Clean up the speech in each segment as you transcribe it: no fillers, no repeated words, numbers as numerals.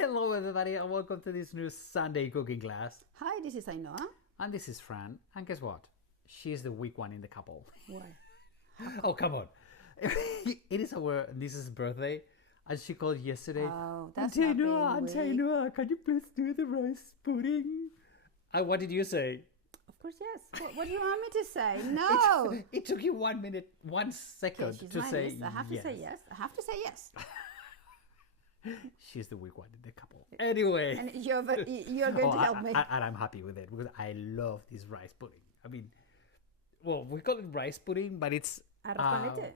Hello everybody and welcome to this new Sunday cooking class. Hi, this is Ainhoa. And this is Fran. And guess what? She's the weak one in the couple. Why? Oh, come on. It is our niece's birthday and she called yesterday. Oh, that's Auntie Ainhoa, can you please do the rice pudding? And what did you say? Of course, yes. What do you want me to say? No. It took you 1 minute, 1 second Okay, she's to my say niece. I have to say yes. I have to say yes. She's the weak one in the couple. Anyway. And you're going to help me. And I'm happy with it because I love this rice pudding. I mean, well, we call it rice pudding, but it's... Arroz con leche.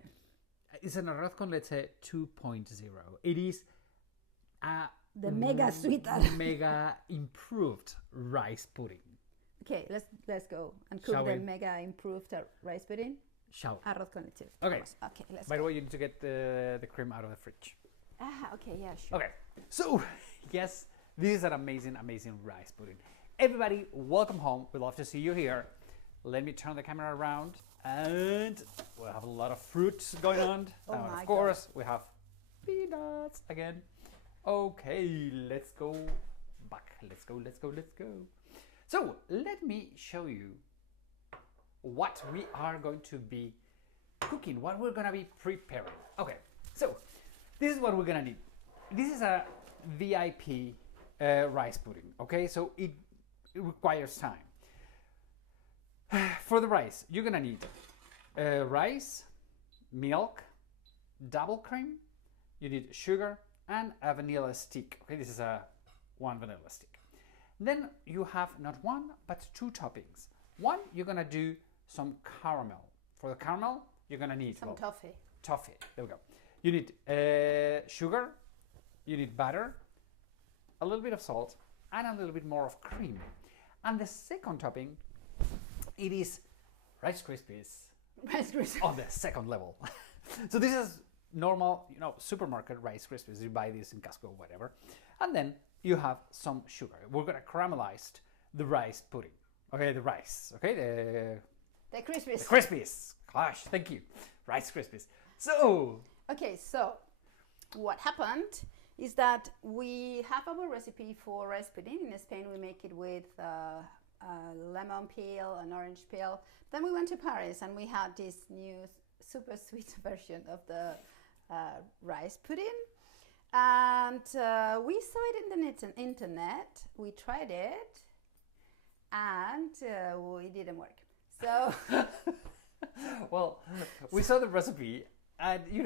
It's an arroz con leche 2.0. It is The mega sweet. mega improved rice pudding. Okay, let's go and cook the mega improved rice pudding. Shall we? Arroz con leche. Okay. Okay, let's By go. the way, you need to get the cream out of the fridge. Okay, yeah, sure. Okay, so yes, this is an amazing, amazing rice pudding. Everybody, welcome home. We love to see you here. Let me turn the camera around and we'll have a lot of fruits going on. Oh And my of course, we have peanuts again. Okay, let's go back. Let's go. So let me show you what we are going to be cooking, what we're going to be preparing. Okay, so this is what we're gonna need. This is a VIP rice pudding, okay? So it requires time. For the rice, you're gonna need rice, milk, double cream, you need sugar, and a vanilla stick. Okay, this is one vanilla stick. Then you have not one, but 2 toppings. One, you're gonna do some caramel. For the caramel, you're gonna need some toffee. Toffee, there we go. You need sugar, you need butter, a little bit of salt, and a little bit more of cream. And the second topping, it is Rice Krispies. Rice Krispies. On the second level. So this is normal, supermarket Rice Krispies. You buy this in Costco or whatever. And then you have some sugar. We're gonna caramelize the rice pudding. Okay, the rice. Okay, the Krispies. The Krispies. Gosh, thank you. Rice Krispies. So. Okay, so what happened is that we have our recipe for rice pudding. In Spain, we make it with a lemon peel, an orange peel. Then we went to Paris and we had this new super sweet version of the rice pudding. And we saw it in the internet. We tried it and it didn't work. So, well, we saw the recipe. And in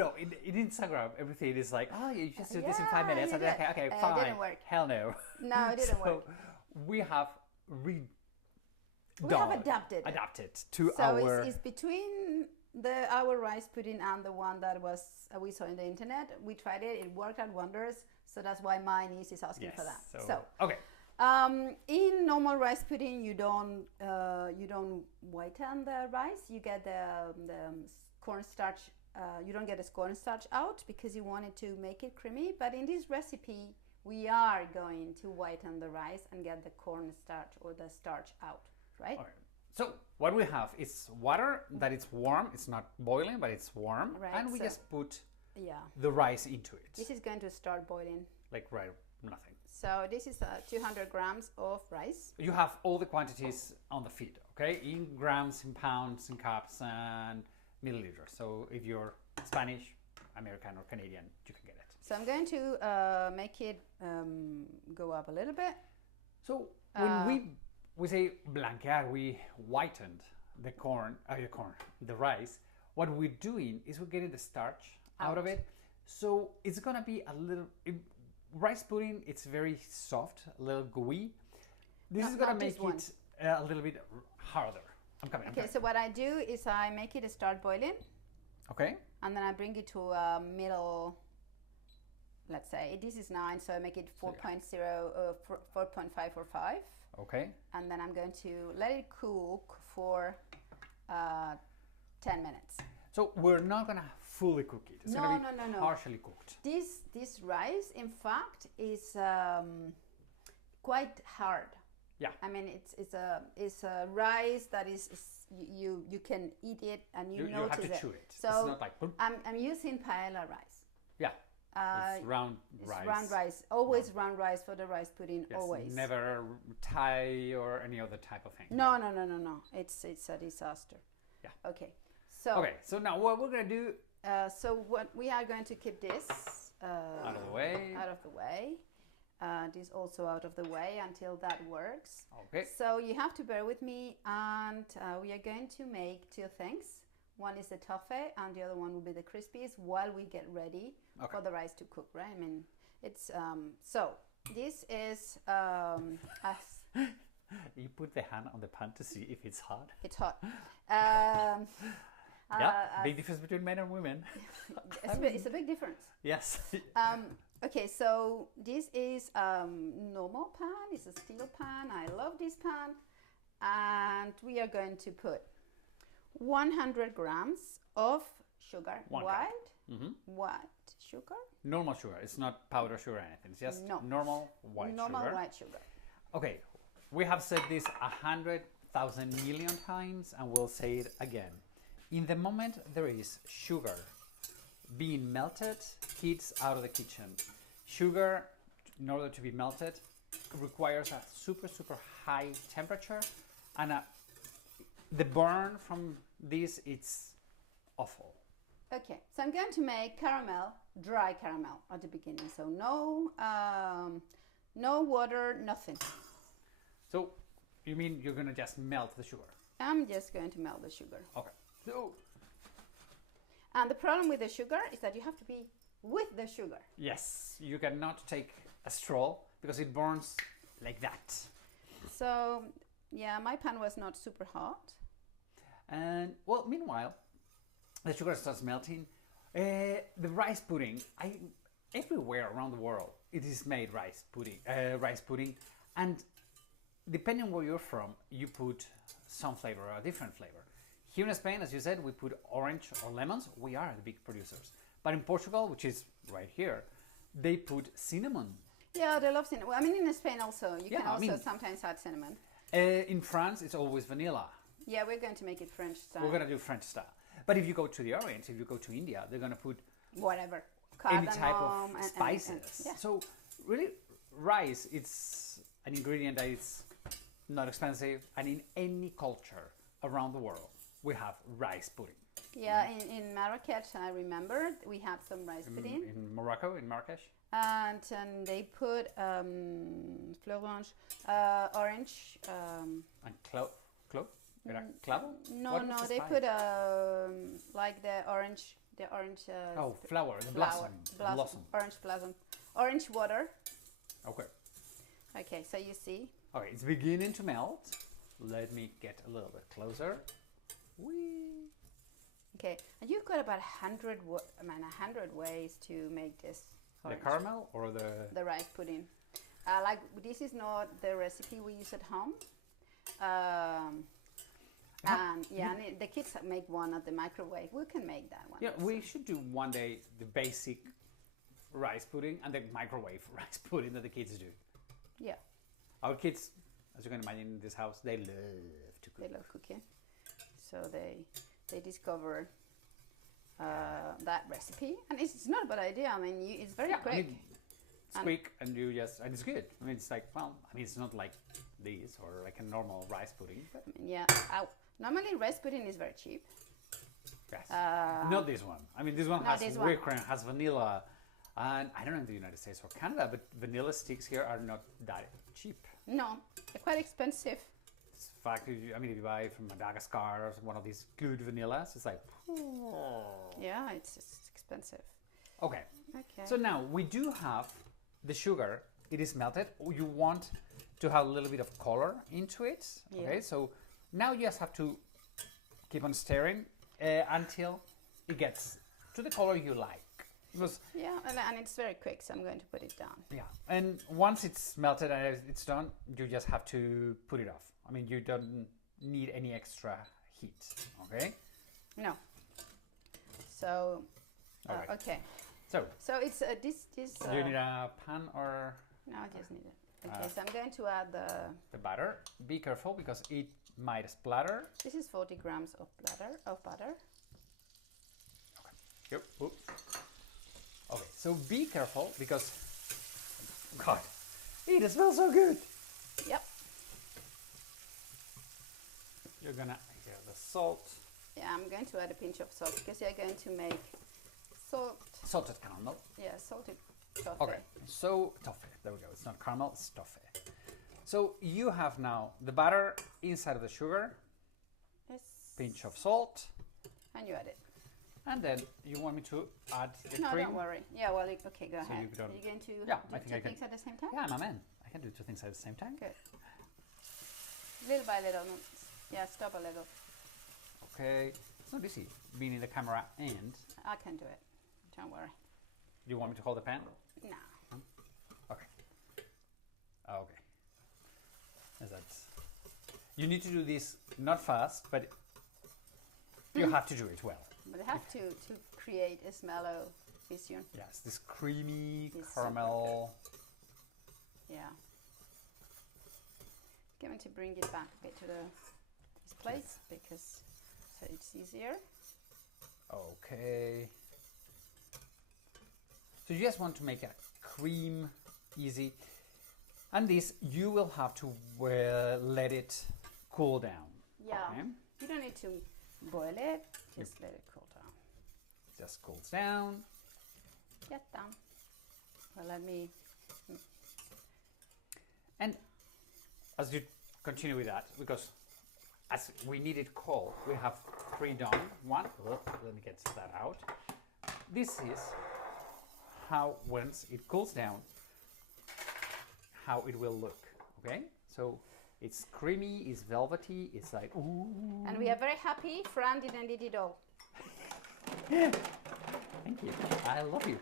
Instagram, everything is like, oh, you just do this in 5 minutes. And okay, fine. It didn't work. Hell no. No, it didn't work. We have adapted to our. So it's between our rice pudding and the one that was we saw in the internet. We tried it. It worked out wonders. So that's why my niece is asking for that. So okay. In normal rice pudding, you don't whiten the rice. You get the cornstarch. You don't get the cornstarch out because you wanted to make it creamy. But in this recipe, we are going to whiten the rice and get the cornstarch or the starch out, right? Okay. So what we have is water that is warm. It's not boiling, but it's warm. Right, and we just put the rice into it. This is going to start boiling. Like nothing. So this is 200 grams of rice. You have all the quantities on the feed, okay? In grams, in pounds, in cups, and milliliters. So if you're Spanish, American, or Canadian, you can get it. So I'm going to make it go up a little bit. So when we say blanquear, we whitened the rice. What we're doing is we're getting the starch out of it. So it's gonna be a little rice pudding. It's very soft, a little gooey. This is gonna make it a little bit harder. I'm coming. So what I do is I make it start boiling. Okay. And then I bring it to a middle, let's say, this is 9, so I make it 4.0, 4.5 or 5. Okay. And then I'm going to let it cook for 10 minutes. So we're not going to fully cook it. It's going to be partially cooked. This rice, in fact, is quite hard. Yeah. I mean, it's a rice that is you can eat it and you notice have to chew it. So it's not like I'm using paella rice. Yeah. It's round rice. Round rice. Always round rice for the rice pudding. Yes, always. Never Thai or any other type of thing. No. It's a disaster. Yeah. Okay. So. Okay. So now what we're gonna do? So what we are going to keep this out of the way. Out of the way. This also out of the way until that works. Okay. So you have to bear with me, and we are going to make two things. One is the toffee, and the other one will be the Krispies while we get ready for the rice to cook, right? I mean, it's so this is You put the hand on the pan to see if it's hot. It's hot. Big difference between men and women. It's a big difference. Yes. Okay, so this is normal pan. It's a steel pan. I love this pan, and we are going to put 100 grams of sugar. White sugar. Normal sugar. It's not powder sugar or anything. It's just normal white sugar. Normal white sugar. Okay, we have said this 100,000 million times, and we'll say it again. In the moment there is sugar being melted, kids out of the kitchen. Sugar, in order to be melted, requires a super high temperature, and the burn from this, it's awful. Okay, so I'm going to make caramel, dry caramel at the beginning. So no water, nothing. So you mean you're gonna just melt the sugar? I'm just going to melt the sugar. Okay. So, and the problem with the sugar is that you have to be with the sugar. Yes, you cannot take a straw because it burns like that. So yeah, my pan was not super hot. And well, meanwhile, the sugar starts melting. The rice pudding, everywhere around the world, it is made rice pudding, and depending on where you're from, you put some flavor or a different flavor. Here in Spain, as you said, we put orange or lemons. We are the big producers. But in Portugal, which is right here, they put cinnamon. Yeah, they love cinnamon. I mean, in Spain also, you can also sometimes add cinnamon. In France, it's always vanilla. Yeah, we're going to make it French style. We're going to do French style. But if you go to the Orient, if you go to India, they're going to put whatever. Any type of spices. Yeah. So really, rice, it's an ingredient that is not expensive, and in any culture around the world, we have rice pudding. Yeah, in Marrakech, I remember we had some rice pudding. In Morocco, in Marrakesh? And they put fleur orange. And clove? Clavo? No, they put like the orange. Flower, the blossom. Orange blossom. Orange water. Okay. Okay, so you see. Okay, it's beginning to melt. Let me get a little bit closer. Whee. Okay, and you've got about 100 ways to make this. Orange. The caramel or the rice pudding. Like this is not the recipe we use at home. And the kids make one at the microwave. We can make that one. Yeah, we should do one day the basic rice pudding and the microwave rice pudding that the kids do. Yeah. Our kids, as you can imagine, in this house, they love to cook. They love cooking. So they discovered that recipe, and it's not a bad idea. I mean, it's very quick. I mean, it's quick, and it's good. I mean, it's like, well, I mean, it's not like this or like a normal rice pudding. But I mean, normally rice pudding is very cheap. Yes. Not this one. I mean, this one has whipped cream, has vanilla, and I don't know in the United States or Canada, but vanilla sticks here are not that cheap. No, they're quite expensive. In fact, if you buy from Madagascar or one of these good vanillas, it's like, yeah, it's expensive. Okay. So now we do have the sugar. It is melted. You want to have a little bit of color into it. Yeah. Okay. So now you just have to keep on stirring until it gets to the color you like. Because and it's very quick, so I'm going to put it down. Yeah, and once it's melted and it's done, you just have to put it off. I mean, you don't need any extra heat, okay? No. So, right. Okay. So it's this. Do you need a pan or? No, I just need it. Okay, so I'm going to add the butter. Be careful because it might splatter. This is 40 grams of butter. Okay. Yep. Oops. Okay, so be careful because, God, it smells so good. Yep. You're gonna hear the salt. Yeah, I'm going to add a pinch of salt because you're going to make Salted caramel. Yeah, salted toffee. Okay, so toffee. There we go. It's not caramel, it's toffee. So you have now the butter inside of the sugar. Yes. Pinch of salt. And you add it. And then you want me to add the no, cream? don't worry. Yeah, well, okay, go So ahead. you don't... Are you going to yeah, do I think two I can. things at the same time? Yeah, I'm a man. I can do two things at the same time. Good. Little by little. Yeah, stop a little. Okay. It's not easy being in the camera and... I can do it. Don't worry. You want me to hold the pan? No. Okay. Okay. That's... You need to do this not fast, but you have to do it well. But I have to create a smello vision. Yes, this creamy It's caramel. Yeah. Going to bring it back a bit to this place because so it's easier. Okay. So you just want to make a cream easy. And this, you will have to let it cool down. Yeah. Okay? You don't need to boil it, just let it cool down. Just cools down. Get down. Well, let me... And as you continue with that, because as we need it cold, we have three done. One, let me get that out. This is how, once it cools down, how it will look, okay? So it's creamy, it's velvety, it's like, ooh. And we are very happy Fran didn't eat it all. Thank you, I love you.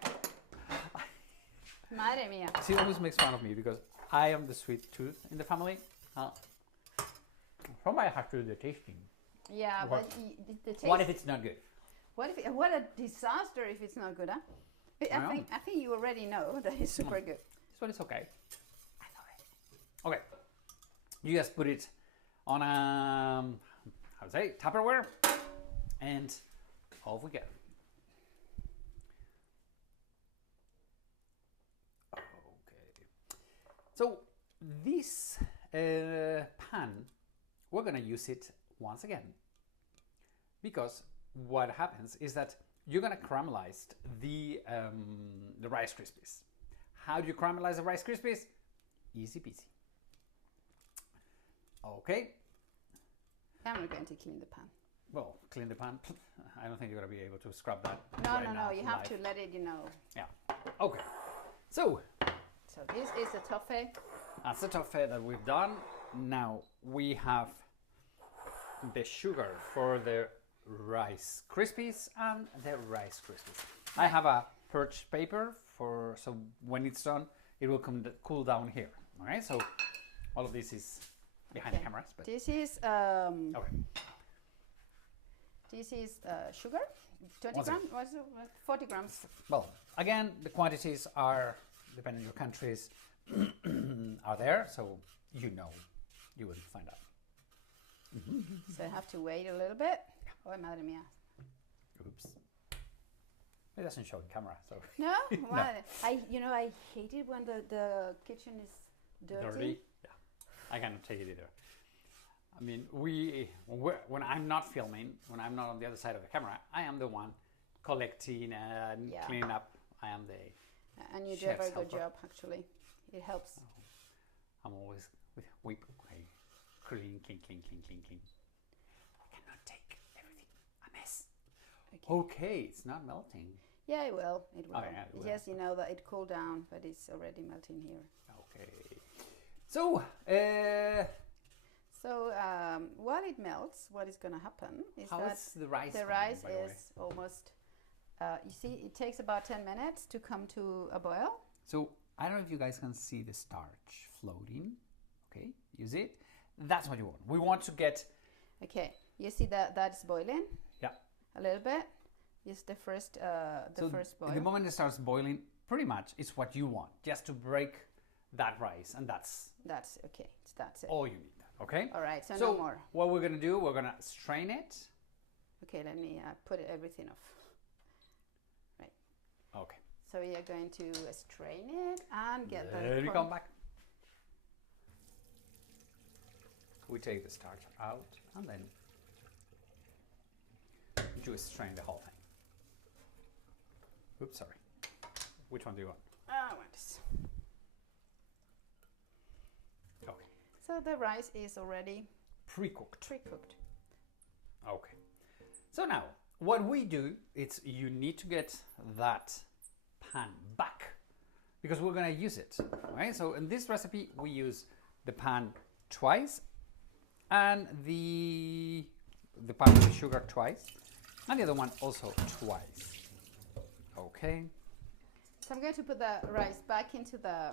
Madre mía. She always makes fun of me because I am the sweet tooth in the family. Somebody has to do the tasting. Yeah, What? but the taste... What if it's not good? What a disaster if it's not good, huh? But I think you already know that it's super good. This one is okay. I love it. Okay. You just put it on a, how to say, Tupperware, and off we go. Okay. So this pan, we're gonna use it once again, because what happens is that you're gonna caramelize the Rice Krispies. How do you caramelize the Rice Krispies? Easy peasy. Okay. I'm not going to clean the pan. Well, clean the pan. I don't think you're gonna be able to scrub that. No, right no, now, no. You have live. to let it, Yeah. Okay. So this is the toffee. that's the toffee that we've done. Now we have the sugar for the Rice Krispies and the Rice Krispies. I have a perch paper for, so when it's done, it will cool down here. All right. So all of this is behind the cameras. But This is okay. This is sugar. 20 What's it? grams. What's it? 40 grams. Well, again, the quantities are, depending on your countries, are there, so you will find out. So I have to wait a little bit. Oh, madre mía. Oops. It doesn't show in camera, so. No? Well, No. I hate it when the kitchen is dirty. Yeah. I cannot take it either. I mean, when I'm not filming, when I'm not on the other side of the camera, I am the one collecting and cleaning up. I am the And you do a very good job, actually. It helps. I'm always with whip, clean. I cannot take everything. A mess. Okay, it's not melting. Yeah, it will. It will. Oh, yeah, it will. Yes, you know that it cooled down, but it's already melting here. Okay. So, while it melts, what is going to happen is how that is the rice? the rice is almost, you see, it takes about 10 minutes to come to a boil. So, I don't know if you guys can see the starch floating. Okay, you see it? That's what you want. We want to get... Okay, you see that's boiling? Yeah. A little bit. It's the first first boil. The moment it starts boiling, pretty much it's what you want, just to break that rice, and that's okay. That's it. all you need. Okay. All right. So So no more. what we're gonna do? We're gonna strain it. Okay. Let me put everything off. Right. Okay. So we are going to strain it and get the Then we come back. We take the starch out and then just strain the whole thing. Oops, sorry. Which one do you want? I want this. Okay. So the rice is already Pre-cooked. pre-cooked. Okay. So now, what we do is you need to get that pan back because we're going to use it. Right? So in this recipe, we use the pan twice and the pan with the sugar twice and the other one also twice. Okay. So I'm going to put the rice back into the...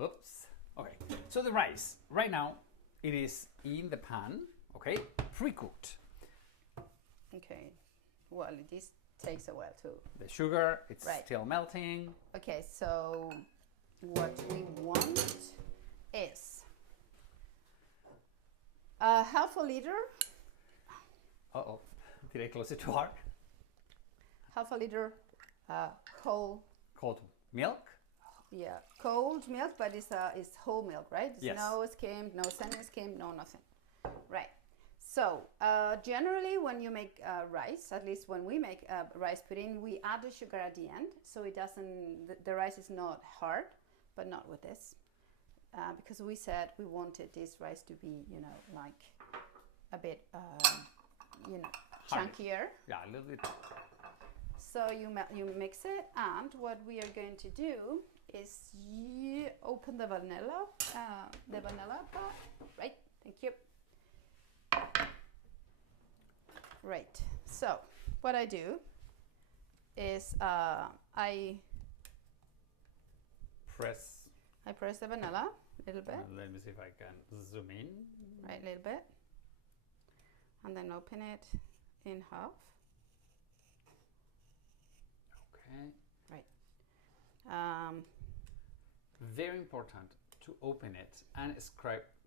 Oops. Okay. So the rice, right now, it is in the pan, okay, pre-cooked. Okay. Well, this takes a while too. The sugar, it's Right. still melting. Okay, so what we want is a half a liter, Uh-oh. Did I close it too hard? half a liter whole, Cold milk. yeah, cold milk, but it's whole milk, right? It's Yes. no skimmed, no semi-skimmed, no nothing. Right. So generally, when you make rice, at least when we make rice pudding, we add the sugar at the end, so it doesn't. The rice is not hard, but not with this, because we said we wanted this rice to be, you know, like a bit, you know, Hard. chunkier. Yeah, a little bit. So you mix it, and what we are going to do is you open the vanilla pot. Right. Thank you. Right. So what I do is I Press. press the vanilla a little bit, Let me see if I can zoom in. right, a little bit, and then open it in half. Okay. Um, Very important to open it and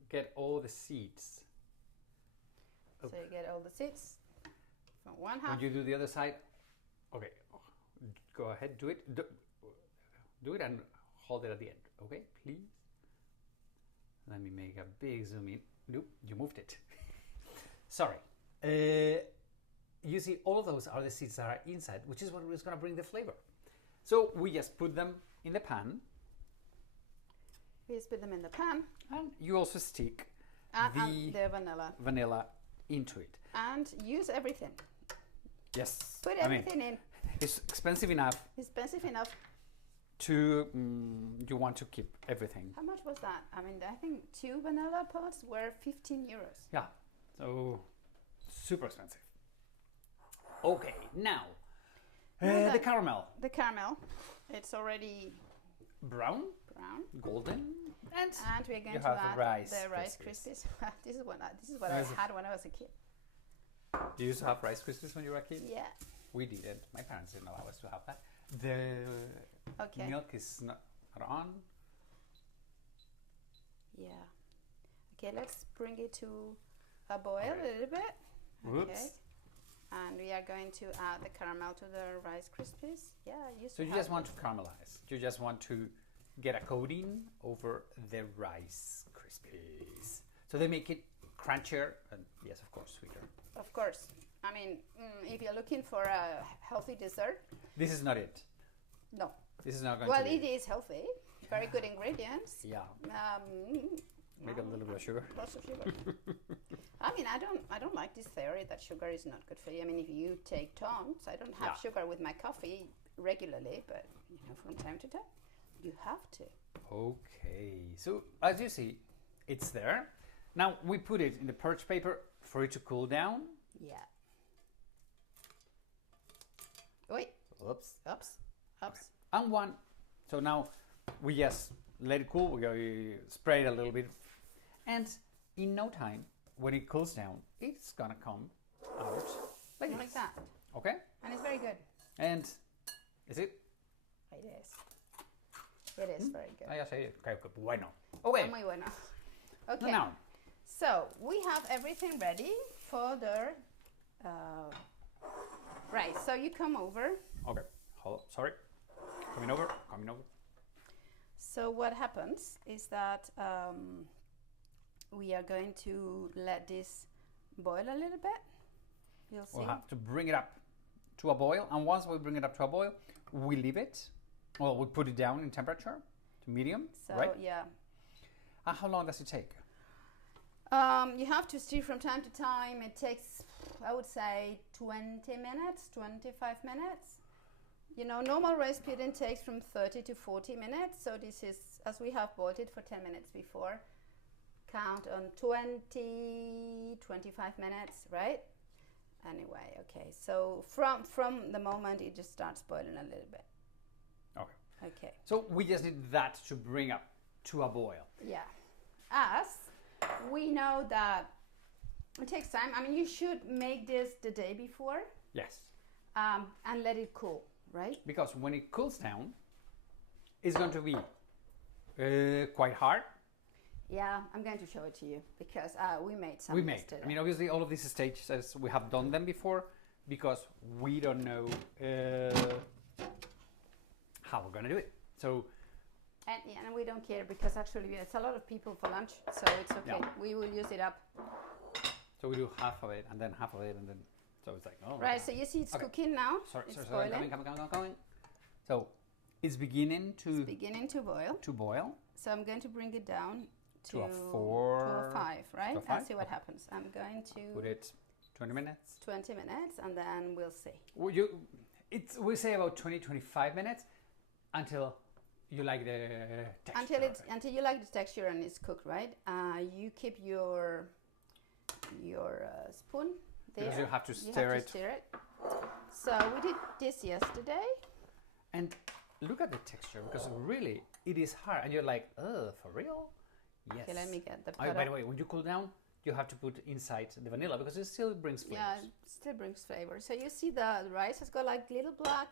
get all the seeds. so you get all the seeds from one half. When you do the other side, okay, go ahead, do it. Do it and hold it at the end, okay, please. Let me make a big zoom in. Nope, you moved it. Sorry. You see, all of those are the seeds that are inside, which is what is going to bring the flavor. So we just put them in the pan, We just put them in the pan and you also stick and the vanilla, vanilla into it. and use everything. Yes. Put I mean, everything in. it's expensive enough Expensive enough. to you want to keep everything. How much was that? I mean, I think 2 vanilla pots were 15 euros. Yeah, so super expensive. Okay, now the caramel. The caramel, it's already Brown, brown, golden, and and we're going you to have add Rice the Rice Krispies. Krispies. This is what I had when I was a kid. You used to have Rice Krispies when you were a kid? Yeah. We didn't. My parents didn't allow us to have that. The Okay. milk is not on. Yeah. Okay, let's bring it to a boil a little bit. Whoops. Okay. And we are going to add the caramel to the Rice Krispies. Yeah, So you just want to caramelize. You just want to get a coating over the Rice Krispies. So they make it crunchier and, yes, of course, sweeter. Of course. I mean, if you're looking for a healthy dessert, This is not it. no. This is not going Well, to be it is healthy. Very good ingredients. Yeah, make a little bit of sugar. Lots of sugar. I mean, I don't like this theory that sugar is not good for you. I mean, if you take tons, I don't have Yeah. sugar with my coffee regularly, but you know, from time to time, you have to. Okay, so as you see, it's there. Now we put it in the parchment paper for it to cool down. Yeah. Wait. Oops. Oops. Oops. And one. So now we just let it cool. We spray it a little bit, and in no time, when it cools down, it's gonna come out like Like that. Okay. And it's very good. And is it? It is. It is very good. I just say it. Okay. Bueno. Okay. Muy bueno. Okay. Now. So we have everything ready for the rice. So you come over Okay, hold up. Sorry. Coming over. So what happens is that we are going to let this boil a little bit. You'll see. We'll have to bring it up to a boil, and once we bring it up to a boil, we leave it. Well, we put it down in temperature to medium, So right? yeah. And how long does it take? You have to stir from time to time. It takes, I would say, 20 minutes, 25 minutes. You know, normal rice pudding takes from 30 to 40 minutes. So this is, as we have boiled it for 10 minutes before, count on 20, 25 minutes, right? Anyway, okay. So from the moment it just starts boiling a little bit. Okay. Okay. So we just need that to bring up to a boil. Yeah. As we know that it takes time. I mean, you should make this the day before. Yes. And let it cool, right? Because when it cools down, it's going to be quite hard. Yeah, I'm going to show it to you because we made some. Yesterday. I mean, obviously, all of these stages we have done them before because we don't know how we're going to do it. So. And we don't care because actually it's a lot of people for lunch, so it's okay. Yeah. We will use it up. So we do half of it and then half of it and then, so it's like, oh. Right, so you see it's cooking now. Sorry, coming. So it's beginning to boil. So I'm going to bring it down to a 4, to a 5, right? And see what happens. I'm going to put it 20 minutes. 20 minutes and then we'll see. We say about 20-25 minutes until you like the texture. Until you like the texture and it's cooked, right? You keep your spoon there. Because you have to stir it. So we did this yesterday. And look at the texture because really it is hard. And you're like, oh, for real? Yes. Okay, let me get the by the way, when you cool down, you have to put inside the vanilla because it still brings flavors. Yeah, it still brings flavor. So you see the rice has got like little black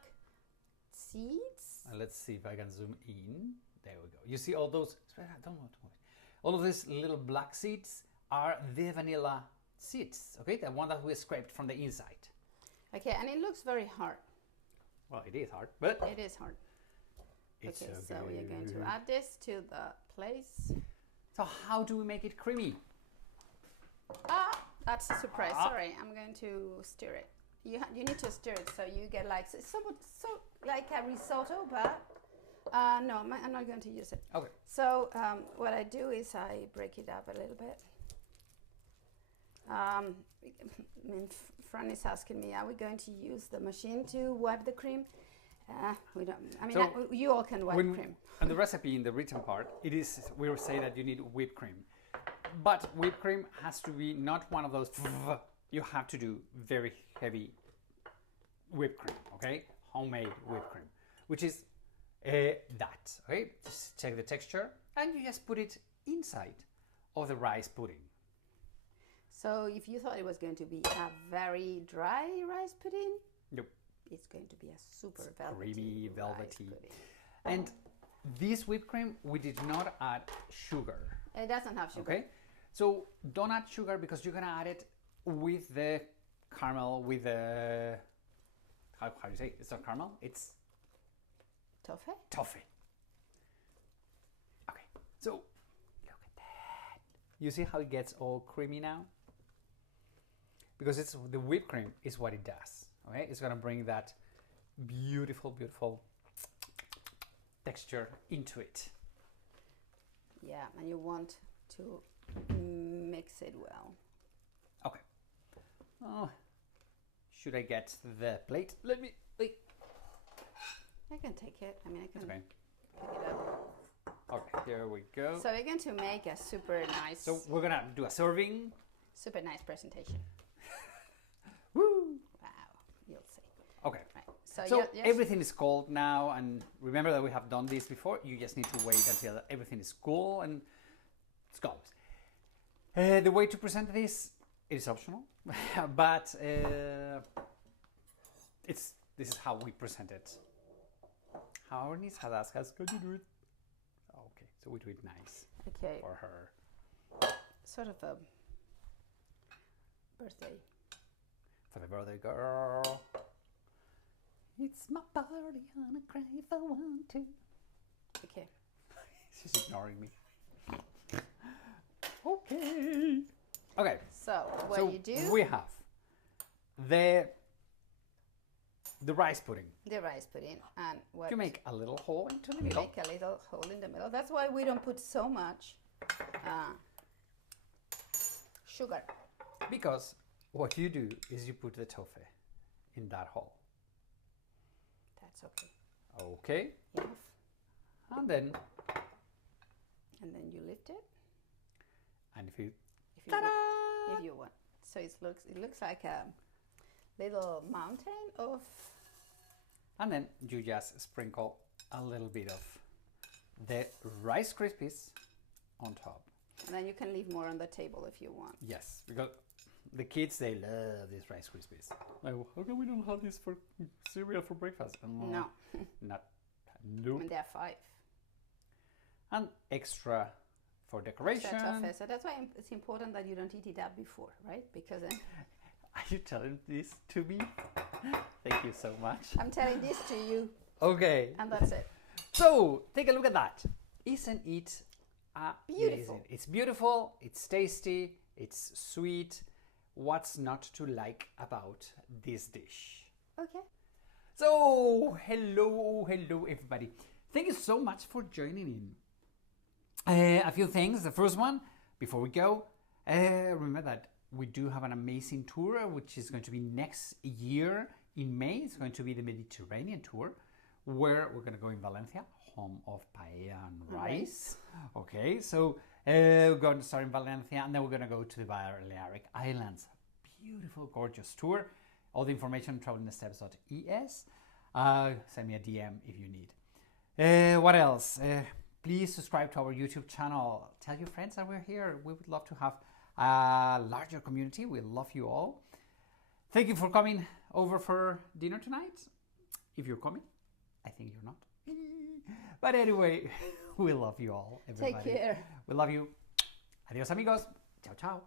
seeds. And let's see if I can zoom in. There we go. You see all those, all of these little black seeds are the vanilla seeds, okay? The one that we scraped from the inside. Okay, and it looks very hard. Well, it is hard, but... It is hard. It's okay, so we are going to add this to the place. So how do we make it creamy? That's a surprise. Sorry, I'm going to stir it. You need to stir it so you get like so like a risotto, but no, I'm not going to use it. Okay. So what I do is I break it up a little bit. I mean, Fran is asking me, are we going to use the machine to wipe the cream? We don't. I mean, you all can wipe cream. And the recipe in the written part, it is we will say that you need whipped cream, but whipped cream has to be not one of those. You have to do very heavy whipped cream, okay? Homemade whipped cream, which is that, okay? Just check the texture and you just put it inside of the rice pudding. So if you thought it was going to be a very dry rice pudding, nope. It's going to be a super creamy, velvety. And this whipped cream, we did not add sugar. It doesn't have sugar. Okay, so don't add sugar because you're gonna add it with the caramel, with the how do you say? It's not caramel. It's toffee. Toffee. Okay, so look at that. You see how it gets all creamy now? Because it's the whipped cream is what it does. Okay, it's gonna bring that beautiful, beautiful texture into it. Yeah, and you want to mix it well. Okay. Oh, should I get the plate? Let me. Wait. I can take it. I mean, I can pick it up. Okay, there we go. So we're going to make a super nice. So we're gonna do a serving. Super nice presentation. Woo! Wow, you'll see. Okay. Right. So everything is cold now, and remember that we have done this before. You just need to wait until everything is cool and it's cold. The way to present this, it is optional, but this is how we present it. How Ernest has asked us, could you do it? Okay, so we do it nice. Okay. For her. Sort of a birthday. For the birthday girl. It's my party, and I cry if I want to. Okay. She's ignoring me. Okay. Okay. So what you do? We have the rice pudding. The rice pudding, and what You make a little hole into the you middle. make a little hole in the middle. That's why we don't put so much sugar. Because what you do is you put the toffee in that hole. That's okay. Okay. Enough. And then You lift it. and if you if you want. So it looks like a little mountain of. and then you just sprinkle a little bit of the Rice Krispies on top. And then you can leave more on the table if you want. Yes, because the kids, they love these Rice Krispies. Like, how come we don't have this for cereal for breakfast? No. Nope. When they're 5. And extra for decoration. Extra toffee. So that's why it's important that you don't eat it up before, right? Because then Are you telling this to me? Thank you so much. I'm telling this to you, Okay. and that's it. So take a look at that. Isn't it Beautiful. amazing? It's beautiful. It's tasty. It's sweet. What's not to like about this dish? Okay. So hello everybody. Thank you so much for joining in. A few things. The first one, before we go, remember that we do have an amazing tour, which is going to be next year in May. It's going to be the Mediterranean tour, where we're going to go in Valencia, home of paella and rice. Okay, so we're going to start in Valencia, and then we're going to go to the Balearic Islands. Beautiful, gorgeous tour. All the information on travelingthesteps.es. Send me a DM if you need. What else? Please subscribe to our YouTube channel. Tell your friends that we're here. We would love to have a larger community. We love you all. Thank you for coming over for dinner tonight. If you're coming, I think you're not. But anyway, we love you all, everybody. Take care. We love you. Adios, amigos. Ciao, ciao.